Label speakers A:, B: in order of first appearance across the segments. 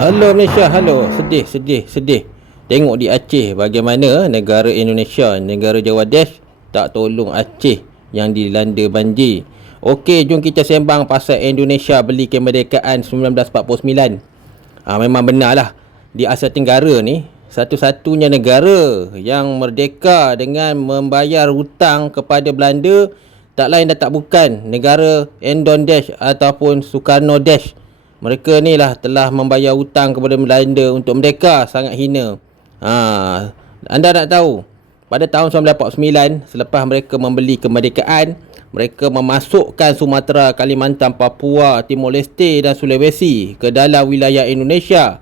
A: Halo Malaysia, halo. Sedih, sedih, sedih. Tengok di Aceh bagaimana negara Indonesia, negara Jawa Dash tak tolong Aceh yang dilanda banjir. Okey, jom kita sembang pasal Indonesia beli kemerdekaan 1949. Ha, memang benarlah. Di Asia Tenggara ni, satu-satunya negara yang merdeka dengan membayar hutang kepada Belanda tak lain dan tak bukan negara Endon Dash ataupun Sukarno Dash mereka ni lah telah membayar hutang kepada Belanda untuk merdeka sangat hina. Ha, anda nak tahu, pada tahun 1949, selepas mereka membeli kemerdekaan, mereka memasukkan Sumatera, Kalimantan, Papua, Timor Leste dan Sulawesi ke dalam wilayah Indonesia.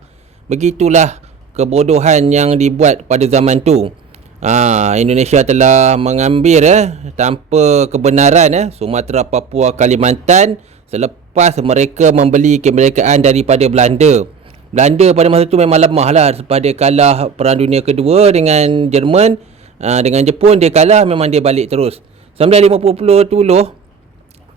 A: Begitulah kebodohan yang dibuat pada zaman tu. Ha, Indonesia telah mengambil eh, tanpa kebenaran eh, Sumatera, Papua, Kalimantan selepas mereka membeli kemerdekaan daripada Belanda. Belanda pada masa itu memang lemah lah pada kalah Perang Dunia Kedua dengan Jerman. Uh, dengan Jepun dia kalah memang dia balik terus. 1950 dulu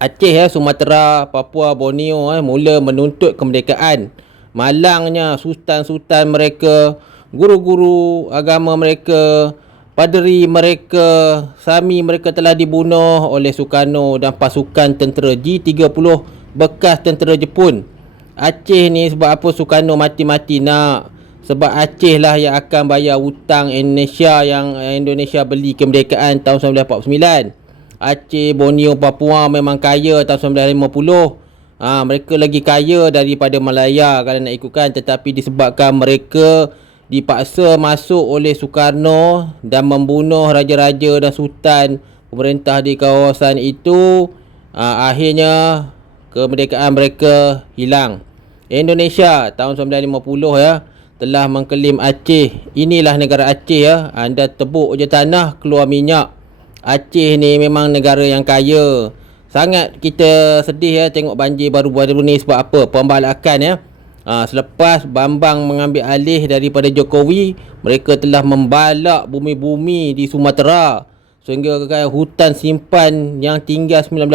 A: Aceh ya, Sumatera, Papua, Borneo eh, mula menuntut kemerdekaan. Malangnya sultan-sultan mereka, guru-guru agama mereka, Paderi mereka, Sami mereka telah dibunuh oleh Sukarno dan pasukan tentera G30 bekas tentera Jepun. Aceh ni sebab apa Sukarno mati-mati nak? Sebab Aceh lah yang akan bayar hutang Indonesia yang Indonesia beli kemerdekaan tahun 1949. Aceh, Borneo, Papua memang kaya tahun 1950. Ha, mereka lagi kaya daripada Malaya kalau nak ikutkan tetapi disebabkan mereka dipaksa masuk oleh Soekarno dan membunuh raja-raja dan sultan pemerintah di kawasan itu uh, akhirnya kemerdekaan mereka hilang. Indonesia tahun 1950 ya telah mengklaim Aceh. Inilah negara Aceh ya. Anda tebuk je tanah keluar minyak. Aceh ni memang negara yang kaya. Sangat kita sedih ya tengok banjir baru-baru ni sebab apa? Pembalakan ya. Ha, selepas Bambang mengambil alih daripada Jokowi, mereka telah membalak bumi-bumi di Sumatera. Sehingga hutan simpan yang tinggal 19%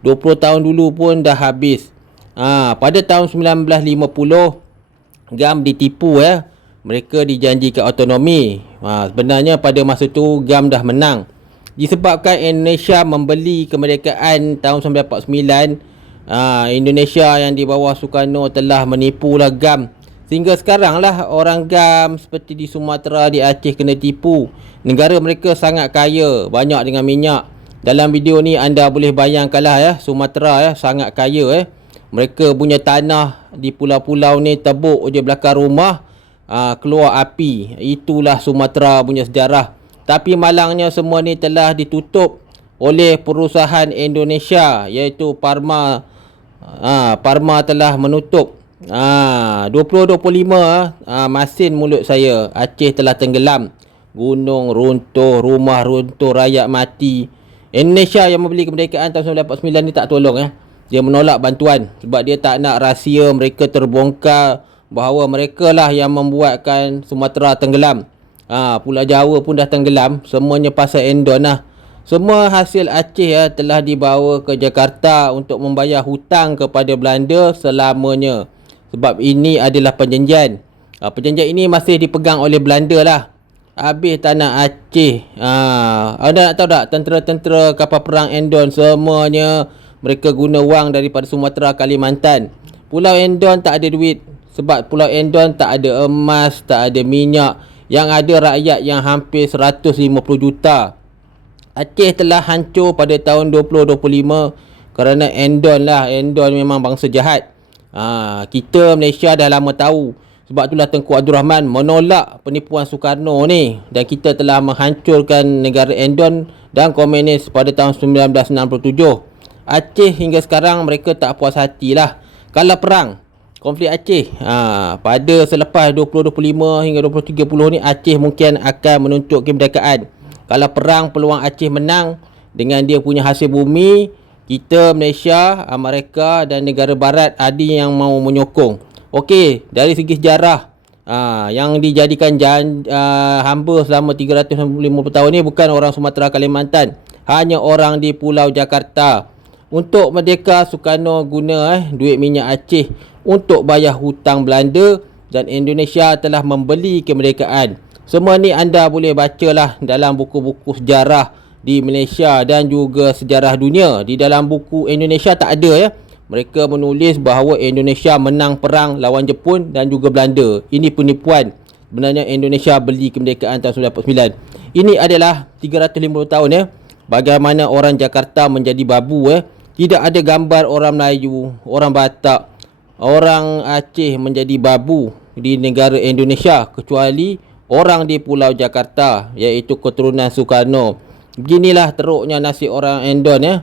A: 20 tahun dulu pun dah habis. Ha, pada tahun 1950 GAM ditipu ya. Mereka dijanjikan autonomi. Ha, sebenarnya pada masa tu GAM dah menang. Disebabkan Indonesia membeli kemerdekaan tahun 1949 ha, Indonesia yang di bawah Sukarno telah menipu lah GAM Sehingga sekarang lah orang GAM seperti di Sumatera, di Aceh kena tipu Negara mereka sangat kaya, banyak dengan minyak Dalam video ni anda boleh bayangkan lah ya Sumatera ya, sangat kaya eh Mereka punya tanah di pulau-pulau ni tebuk je belakang rumah ha, Keluar api, itulah Sumatera punya sejarah. Tapi malangnya semua ni telah ditutup oleh perusahaan Indonesia iaitu Parma ha, Parma telah menutup. Ha, 2025 ha, masin mulut saya Aceh telah tenggelam. Gunung runtuh rumah runtuh rakyat mati Indonesia yang membeli kemerdekaan tahun 1949 ni tak tolong eh. dia menolak bantuan sebab dia tak nak rahsia mereka terbongkar bahawa mereka lah yang membuatkan Sumatera tenggelam ha, Pulau Jawa pun dah tenggelam semuanya pasal Endon lah semua hasil Aceh ya, telah dibawa ke Jakarta untuk membayar hutang kepada Belanda selamanya. Sebab ini adalah perjanjian. Ha, perjanjian ini masih dipegang oleh Belanda lah. Habis tanah Aceh. Ha, anda nak tahu tak tentera-tentera kapal perang Endon semuanya mereka guna wang daripada Sumatera Kalimantan. Pulau Endon tak ada duit. Sebab Pulau Endon tak ada emas, tak ada minyak. Yang ada rakyat yang hampir 150 juta. Aceh telah hancur pada tahun 2025 kerana Endon lah. Endon memang bangsa jahat. Ha, kita Malaysia dah lama tahu. Sebab itulah Tengku Abdul Rahman menolak penipuan Soekarno ni. Dan kita telah menghancurkan negara Endon dan komunis pada tahun 1967. Aceh hingga sekarang mereka tak puas hatilah. Kalau perang, konflik Aceh. Ha, pada selepas 2025 hingga 2030 ni Aceh mungkin akan menuntut kemerdekaan kalau perang peluang Aceh menang dengan dia punya hasil bumi kita Malaysia Amerika dan negara barat ada yang mau menyokong okey dari segi sejarah ha, yang dijadikan jan, ha, hamba selama 350 tahun ni bukan orang Sumatera Kalimantan hanya orang di Pulau Jakarta untuk merdeka Soekarno guna eh duit minyak Aceh untuk bayar hutang Belanda dan Indonesia telah membeli kemerdekaan. Semua ni anda boleh bacalah dalam buku-buku sejarah di Malaysia dan juga sejarah dunia. Di dalam buku Indonesia tak ada ya. Mereka menulis bahawa Indonesia menang perang lawan Jepun dan juga Belanda. Ini penipuan. Sebenarnya Indonesia beli kemerdekaan tahun 1949. Ini adalah 350 tahun ya. Bagaimana orang Jakarta menjadi babu eh tidak ada gambar orang Melayu, orang Batak, orang Aceh menjadi babu di negara Indonesia kecuali orang di Pulau Jakarta iaitu keturunan Soekarno. Beginilah teruknya nasib orang Endon ya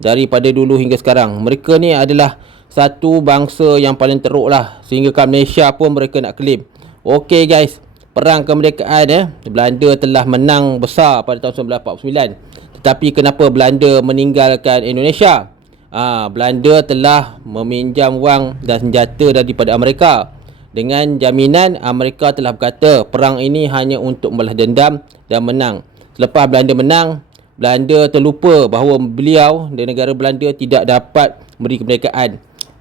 A: daripada dulu hingga sekarang. Mereka ni adalah satu bangsa yang paling teruk lah sehingga kat Malaysia pun mereka nak claim. Okey guys, perang kemerdekaan ya, Belanda telah menang besar pada tahun 1949. Tetapi kenapa Belanda meninggalkan Indonesia? ha, Belanda telah meminjam wang dan senjata daripada Amerika dengan jaminan Amerika telah berkata perang ini hanya untuk membalas dendam dan menang. Selepas Belanda menang, Belanda terlupa bahawa beliau dan negara Belanda tidak dapat memberi kemerdekaan.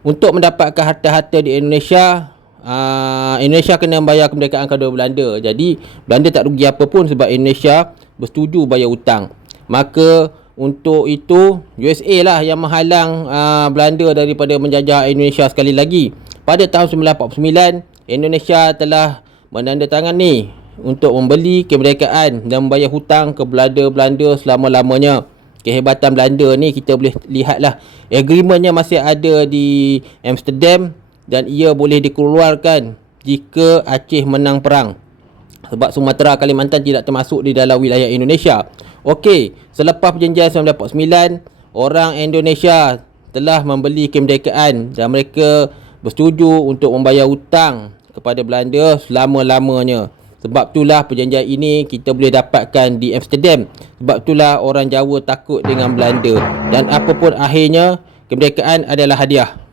A: Untuk mendapatkan harta-harta di Indonesia, uh, Indonesia kena bayar kemerdekaan kepada Belanda. Jadi Belanda tak rugi apa pun sebab Indonesia bersetuju bayar hutang. Maka untuk itu USA lah yang menghalang uh, Belanda daripada menjajah Indonesia sekali lagi. Pada tahun 1949, Indonesia telah menandatangani untuk membeli kemerdekaan dan membayar hutang ke Belanda-Belanda selama-lamanya. Kehebatan Belanda ni kita boleh lihatlah. Agreementnya masih ada di Amsterdam dan ia boleh dikeluarkan jika Aceh menang perang. Sebab Sumatera Kalimantan tidak termasuk di dalam wilayah Indonesia. Okey, selepas perjanjian 1949, orang Indonesia telah membeli kemerdekaan dan mereka bersetuju untuk membayar hutang kepada Belanda selama-lamanya. Sebab itulah perjanjian ini kita boleh dapatkan di Amsterdam. Sebab itulah orang Jawa takut dengan Belanda. Dan apapun akhirnya, kemerdekaan adalah hadiah.